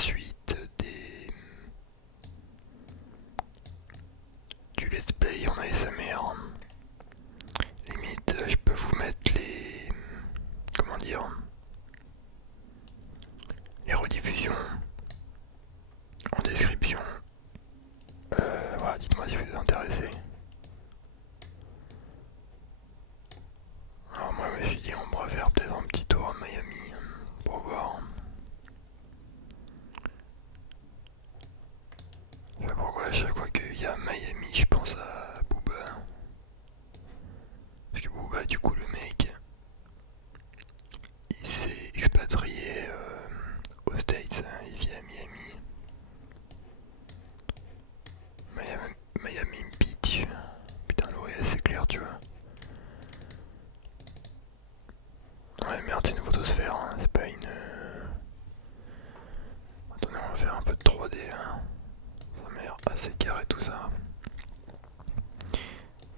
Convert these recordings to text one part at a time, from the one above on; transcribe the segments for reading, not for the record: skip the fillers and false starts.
suite du let's play en ASMR. Limite, je peux vous mettre comment dire, les rediffusions en description. Voilà, dites-moi si vous êtes intéressé. Alors moi je me suis dit on pourrait faire peut-être un petit tour à Miami pour voir. Je sais pas pourquoi à chaque fois qu'il y a Miami je pense à Booba. Parce que Booba du coup le mec il s'est expatrié aux States, il vit à Miami. Miami Beach. Putain l'eau est assez claire tu vois. Ouais merde c'est une photosphère, hein. C'est pas une... Attendez on va faire un peu de 3D là. Ça m'a l'air assez carré tout ça.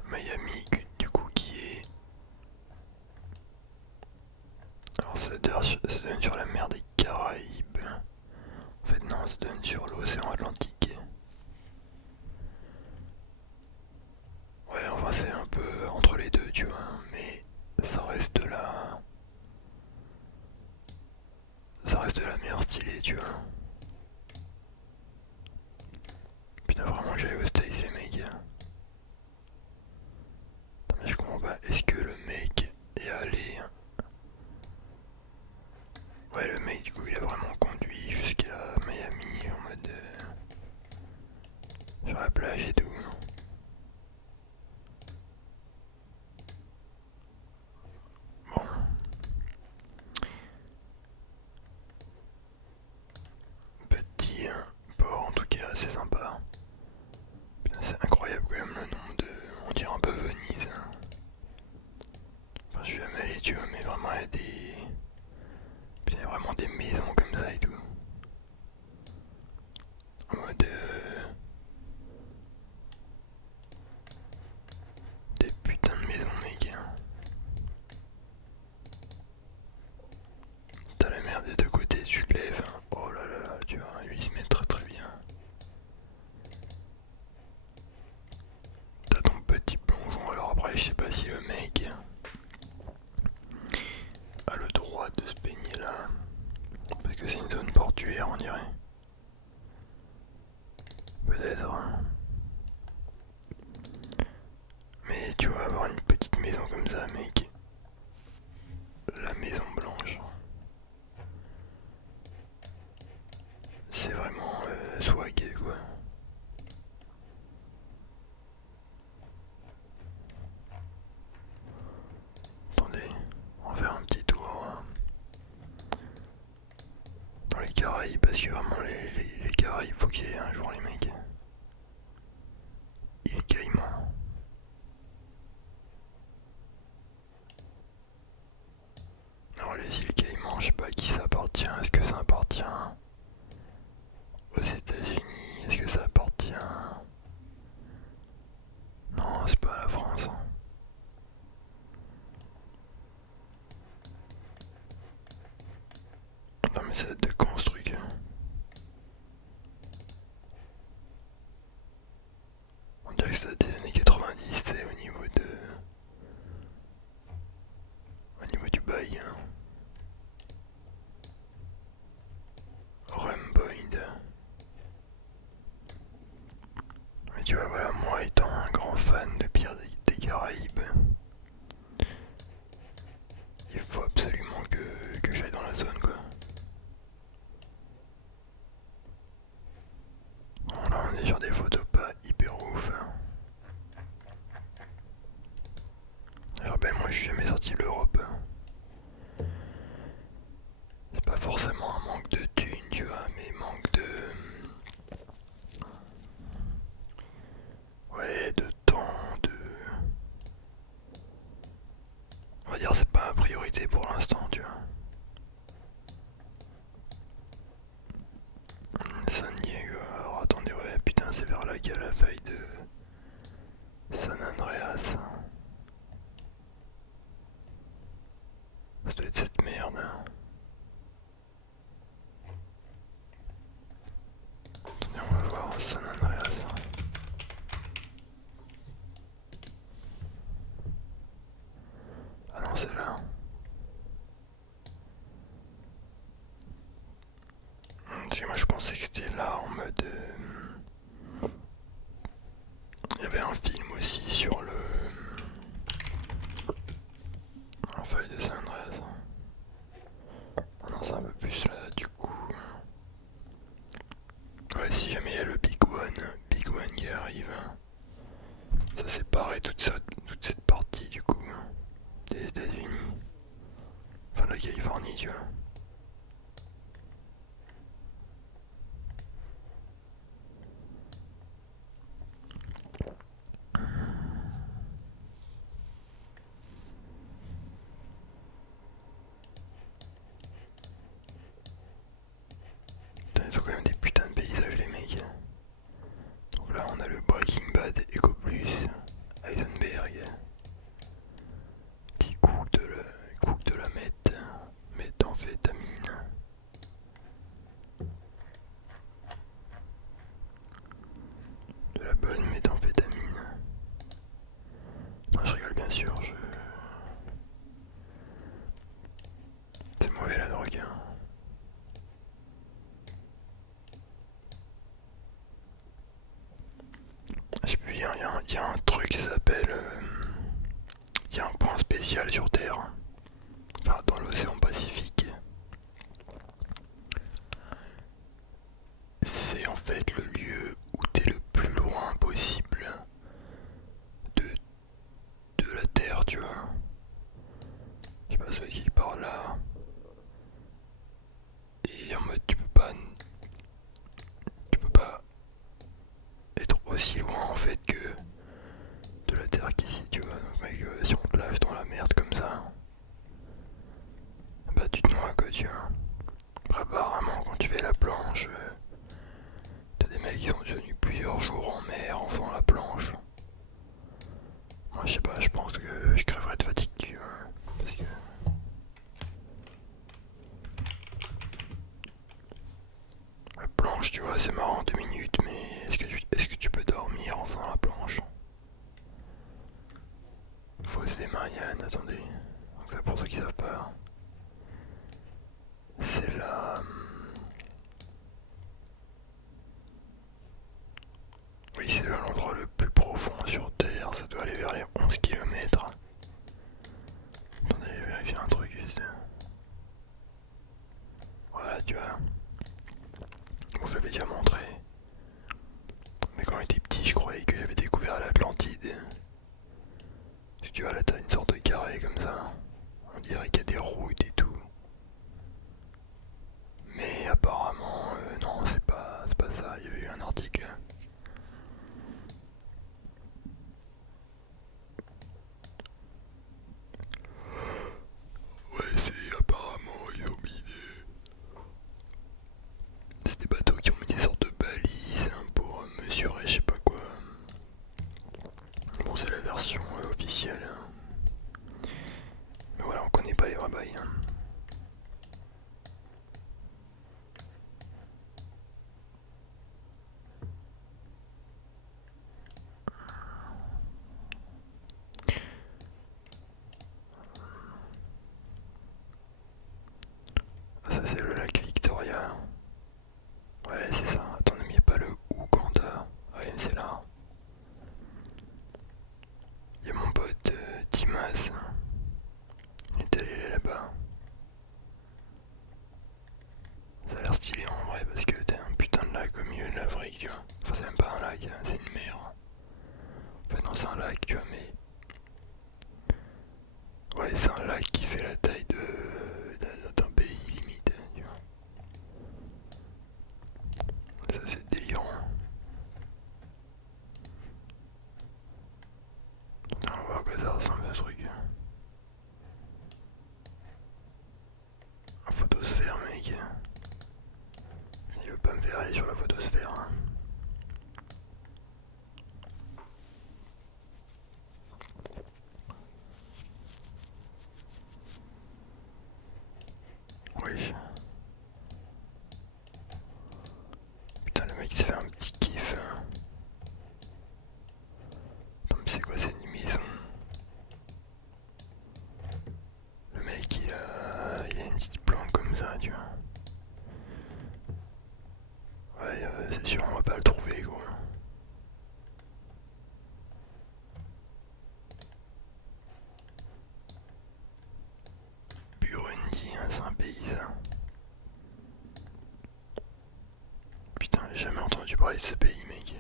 Miami du coup qui est... Alors ça donne sur la mer des Caraïbes. En fait non ça donne sur l'océan Atlantique. Ouais enfin c'est un peu entre les deux tu vois. Mais ça reste de la... Ça reste de la mer stylée tu vois. Putain vraiment j'allais au States les mecs. Attends mais je comprends pas. Est-ce que le mec est allé... Ouais le mec du coup il a vraiment conduit jusqu'à Miami en mode... sur la plage et tout. Bon. Petit port en tout cas assez sympa. Putain, c'est incroyable quand même le nombre de... On dirait un peu Venise. Enfin, je suis jamais allé tu vois mais vraiment il y a des... Putain, il y a vraiment des maisons comme ça et tout. En mode... Des putains de maisons mec. T'as la mer des deux côtés, tu te lèves. Oh là là là, tu vois, lui il se met très très bien. T'as ton petit plongeon, alors après je sais pas si le mec a le droit de se baigner là. Parce que c'est une zone portuaire on dirait. Peut-être. Hein. Mais tu vas avoir une petite maison comme ça mec. La maison blanche. C'est vraiment swagué quoi. Attendez, on va faire un petit tour dans les Caraïbes parce que vraiment les Caraïbes faut qu'il y ait un jour les mecs. Île Caïman. Alors les îles Caïmans, je sais pas à qui ça appartient. Est-ce que ça appartient aux États-Unis? Est-ce que ça appartient... Non, c'est pas à la France. Hein. Non mais ça date de quand ce truc? On dirait que ça date des années 90, c'est au niveau de... Au niveau du bail. Hein. Rumboyd. Mais tu vois, voilà, moi étant un grand fan de Pirates des Caraïbes, il faut absolument que j'aille dans la zone quoi. Bon, là on est sur des photos pas hyper ouf. Hein. Je rappelle, moi je suis jamais sorti de l'Europe. C'est pas forcément un manque de thunes, tu vois, mais manque de... Ouais, de temps, de... On va dire c'est pas ma priorité pour l'instant, tu vois. San Diego, alors attendez, ouais, putain, c'est vers là qu'il y a la faille de San Andreas. Ça doit être cette merde. ils ont quand même des putains de paysages les mecs. Donc là on a le Breaking Bad Eco Plus, Heisenberg, qui cook de la méthamphétamine. De la bonne méthamphétamine. Non, je rigole bien sûr, c'est mauvais la drogue. Hein. Je sais plus, il y a un truc qui s'appelle... Il y a un point spécial sur Terre. Enfin, dans l'océan Pacifique. C'est en fait le lieu où t'es le plus loin possible de, de la Terre, tu vois. Je sais pas celui qui part là. Et en mode tu peux pas être aussi loin en fait que de la Terre qu'ici, tu vois. Donc mec, si on te lâche dans la merde comme ça, bah tu te noies quoi, tu vois. Après, apparemment quand tu fais la planche, t'as des mecs qui sont tenus plusieurs jours en mer en faisant la planche. Moi je sais pas, je pense que je crèverais de fatigue, tu vois. Parce que la planche, tu vois, c'est marrant 2 minutes, mais est-ce que tu peux dormir en faisant la planche? Fosse des Mariannes, attendez. Donc ça pour ceux qui savent pas. C'est là. Oui, c'est là l'endroit le plus profond sur Terre, ça doit aller vers les 11 km. Attendez, je vais vérifier un truc juste. Voilà, tu vois. Bon, je l'avais déjà montré. Mais quand j'étais petit, je croyais que j'avais découvert l'Atlantide. Si tu vois, là, t'as une sorte de carré comme ça. On dirait qu'il y a des routes et tout. Mais apparemment, non, c'est pas ça. Il y avait eu un article. Ouais, c'est apparemment, ils ont mis c'est des bateaux qui ont mis des sortes de balises hein, pour mesurer je sais pas quoi. Bon, c'est la version officielle. Hein. Mais voilà, on connaît pas les vrais bails. Hein. Ça c'est le lac Victoria. Ouais, c'est ça. Attendez, mais y a pas le Ouganda. Ouais, c'est là. Y a mon pote Timas. Il est allé là-bas. Ça a l'air stylé en vrai parce que t'as un putain de lac au milieu de l'Afrique, tu vois. Enfin, c'est même pas un lac, hein, c'est une mer. Enfin, non, c'est un lac, tu vois, mais. Ouais, c'est un lac qui fait la taille d'un pays limite, tu vois. Ça, c'est délirant. On va voir à quoi ça ressemble ce truc. Un photosphère, mec. Il veut pas me faire aller sur la photosphère. Hein. Oui. Putain, le mec il s'est fait un petit kiff. Hein. Attends, mais c'est quoi, c'est une maison? Le mec il a une petite plante comme ça, tu vois. Ouais, c'est sûr, on va pas le trouver, quoi. Burundi, hein, c'est un pays, ça. Putain, j'ai jamais entendu parler de ce pays, mec.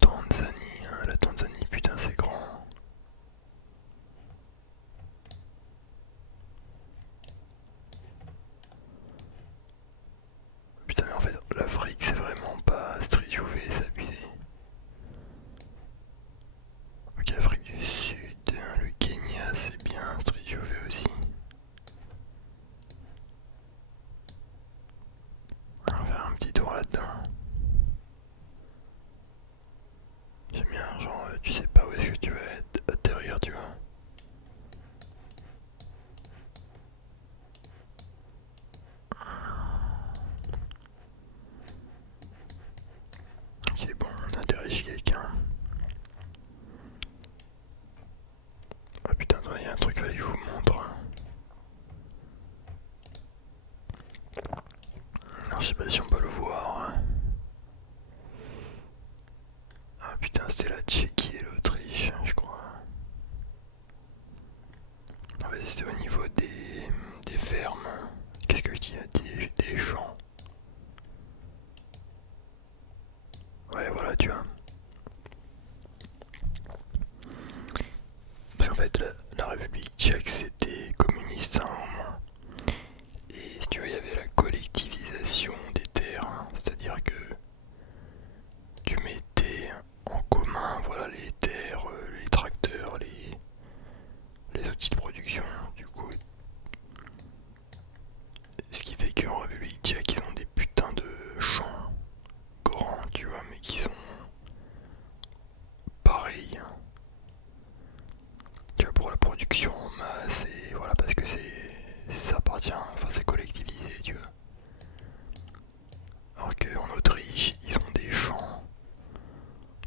Tanzanie, hein, la Tanzanie, putain, c'est grand. Putain, mais en fait, l'Afrique, c'est vraiment pas Street UV, c'est abusé. Ok, Afrique du Sud, hein, le Kenya, c'est bien Street UV aussi. si on peut le voir. Ah putain, c'était la Tchéquie et l'Autriche, je crois. En fait, c'était au niveau des fermes. Qu'est-ce que je dis? Des champs. Ouais, voilà, tu vois. Parce qu'en fait, la République tchèque, c'était communiste à un moment. Et si tu vois, il y avait la collectivisation des terres. C'est-à-dire que tu mettais en commun, voilà, les terres, les tracteurs, les outils de production. Du coup, ce qui fait qu'en République tchèque, ils ont des putains de champs grands, tu vois, mais qui sont pareils. Tu vois, pour la production en masse, et voilà, parce que ça appartient, enfin c'est collectivisé, tu vois. Alors qu'en Autriche, ils ont des champs,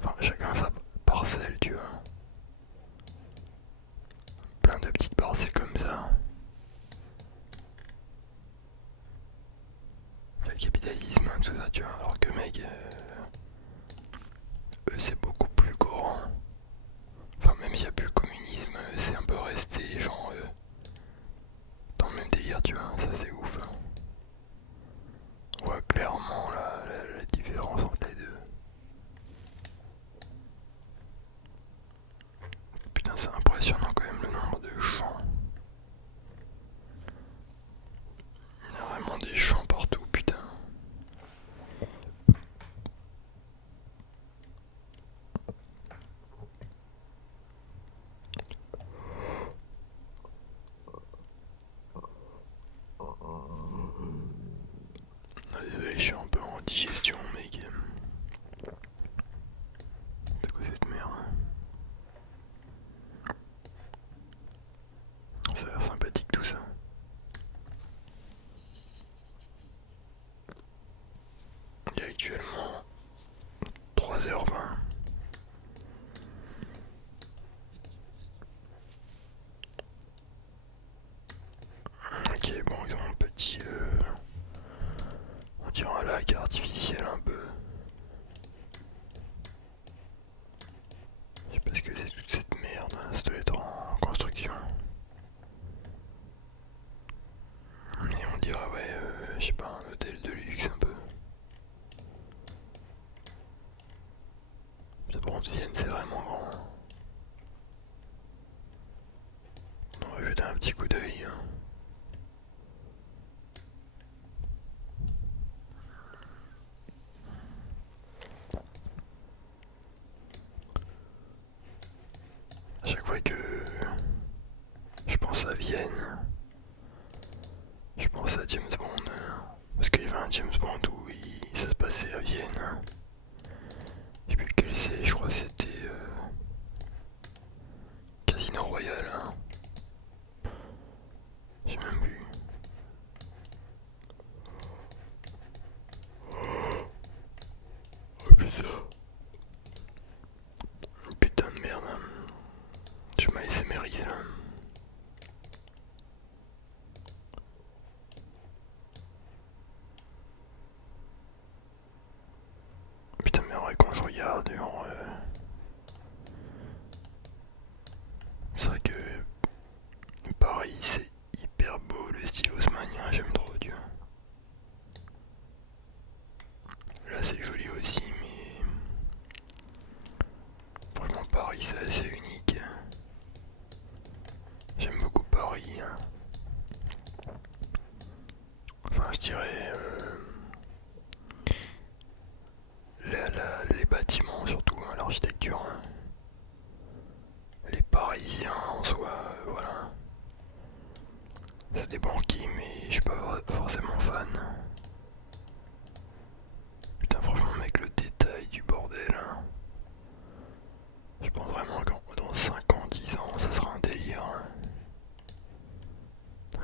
enfin chacun sa parcelle, tu vois. Plein de petites parcelles comme ça. C'est le capitalisme, tout ça, tu vois. Alors que mec, eux c'est beaucoup plus grand. Enfin même s'il n'y a plus le communisme, c'est un peu resté genre dans le même délire, tu vois. Ça c'est ouf. On voit clairement la différence entre les deux. Putain, c'est impressionnant quand même le nombre de champs. Il y a vraiment des champs partout, putain. Ah, désolé, je suis un peu en digestion, mec. C'est quoi cette merde? Ça a l'air sympathique tout ça. Il est actuellement 3h20. Ok, bon, ils ont un petit. On dirait un lac artificiel un peu. Je sais pas ce que c'est toute cette merde. Ça doit être en construction. Et on dirait, ouais, je sais pas, un hôtel de luxe un peu. Ça par contre, Vienne, c'est vraiment grand. On va jeter un petit coup d'œil. À chaque fois que je pense à Vienne, je pense à James Bond. Parce qu'il y avait un James Bond où ça se passait à Vienne. Je sais plus lequel c'est, je crois que c'était Casino Royale. J'ai même vu. Oh putain. Putain de merde. Je m'ASMRise là. Putain mais en vrai quand je regarde, genre, c'est vrai que Paris c'est hyper beau, le style haussmannien, j'aime trop, tu vois. Là c'est joli aussi, mais franchement Paris c'est assez unique. J'aime beaucoup Paris. Enfin je dirais les bâtiments surtout, l'architecture. Les Parisiens en soi, voilà. Ça dépend qui, mais je suis pas forcément fan. Putain franchement mec, le détail du bordel. Je pense vraiment que dans 5 ans, 10 ans, ça sera un délire.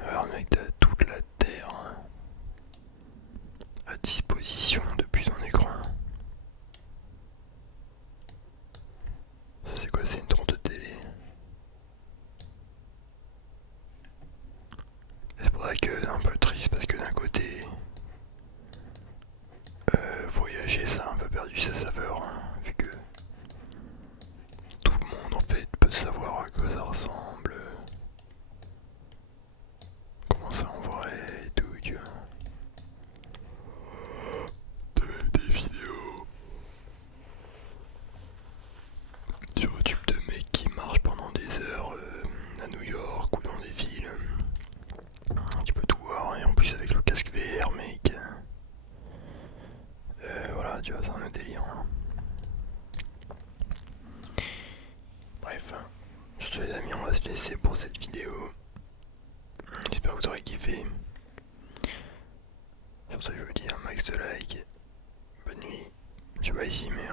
Alors mec, t'as toute la terre à disposition depuis ton écran. Ça c'est quoi? C'est une tour de télé. C'est pour ça que c'est un peu triste parce que d'un côté, amis, on va se laisser pour cette vidéo. J'espère que vous aurez kiffé. Sur ce, je vous dis un max de like. Bonne nuit. Je sais pas ici, mais